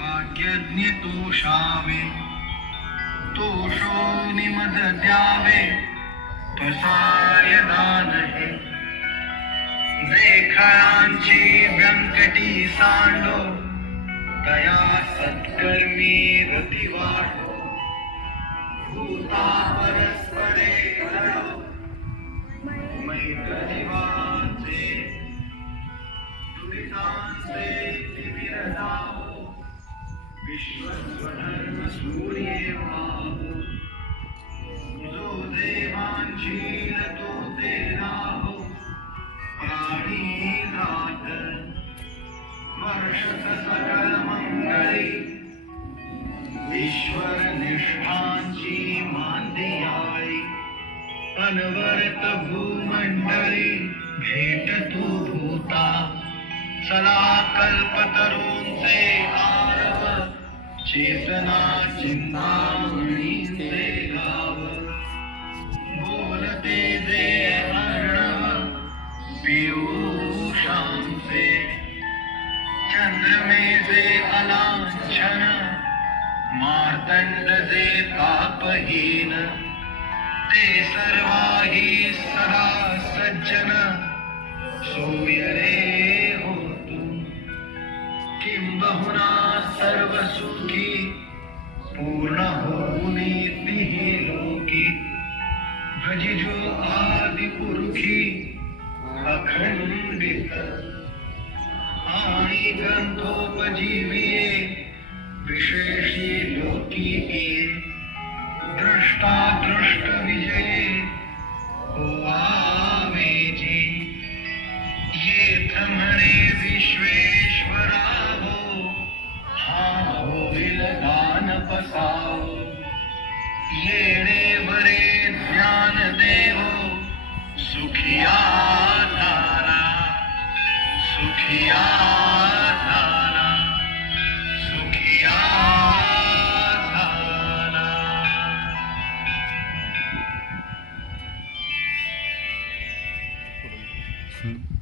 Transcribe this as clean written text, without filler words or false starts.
भाग्यज्ञ तोषावे, तोषो निमद द्यावे, पसाय दान हे. जे खळांची व्यंकटी सांडो, तया सत्कर्मी रती वाढो. भूता परस्परे लढो, मैत्री वाचे, दुरितांचे तिमिर जावो. विश्वस्वधर्म सूर्ये भावो, जो देवांची तो ते राहो. प्राणी जात वर्षत सकल मंगळी, ईश्वर निष्ठांची मांदियाळी. अनवरत भूमंडळी भेटतो भूता, चला कल्पतरूंचे आरव. चेतना चिंतामणीचे गाव, बोलते जे अर्णव पियुषांचे. चंद्रमेचे अलांछन, मार्तंड जे तापहीन. ते सर्वाही सदा सज्जन, सोय रे होतु. किंबहुना सर्व सुखी, पूर्ण होऊनी तिही लोकी. भजिजो आदि पुरुषी, अखंडित. आणि ग्रंथोपजीविये, विशेषी लोकी ये. दृष्टा दृष्ट विजये, होवावेजी. येथ म्हणे विश्वेश्वरा हो, हा होईल दान पसावो. येणे बरे ज्ञान देवो, सुखिया झाला, सुखिया झाला, सुखिया झाला. हम्म.